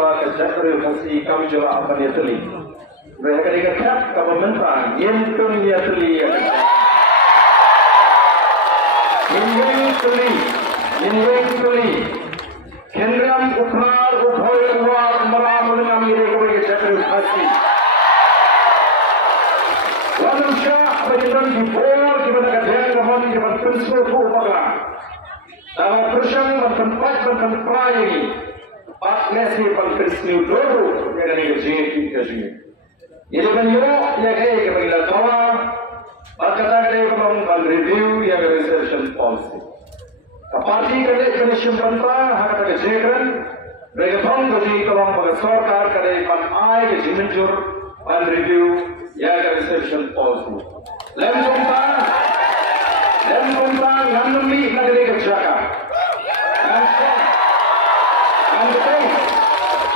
ba ka jakre fasi kami jala apa ni teli. Mereka dikatakan pemerintah yang dunia teli. Ini teli. Kendram ukrar uphoi uwar maram dengan mire ke jakre fasi. Manusia berjalan di bawah di mana kajian kawan di mana pensul tu bagai. Dalam persiang tempat ini, pas nasi pangkrisni dulu yang ini kerja. Ini beliau yang kaya kepada tawa, berkata dia melakukan review yang research policy. Parti kerja komisi pemerintah hak kerja kan, mereka pun kerja kalau bagi sarkar kerja kan ai kerja menjur dan review yang research policy. Lain tumpang yang lebih negeri kerjakan.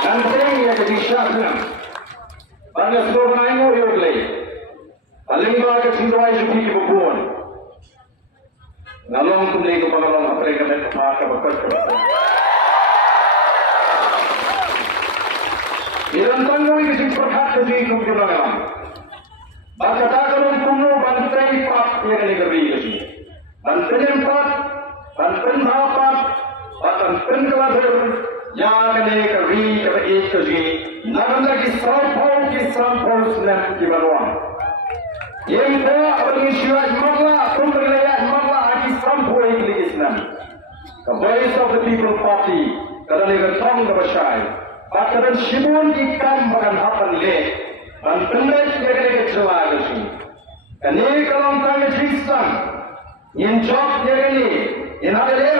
Dan penting yang jadi syakna. Banyak sebab naik orang lagi. Paling banyak cintai juga di bukuan. Nalong kumlei ko pangalong apa yang kami pakai bekerja. Iran tanggung ini perhak jadi kumpulan. Baca kalau kuno bantai pak yang negeri ini. Bantai empat, bantai empat, bahkan pengelar yang negeri kerja. Namun lagi sampul senang di Maluang. Yang itu Indonesia malah pemberlayan malah lagi sampul ini Islam. The Voice of the People Party kerana negara kebersai. Bahkan Shibun ikan bahkan hapan le. Dan penat negeri kecewa lagi. Kini kalau tanya Islam, yang job negeri, yang ada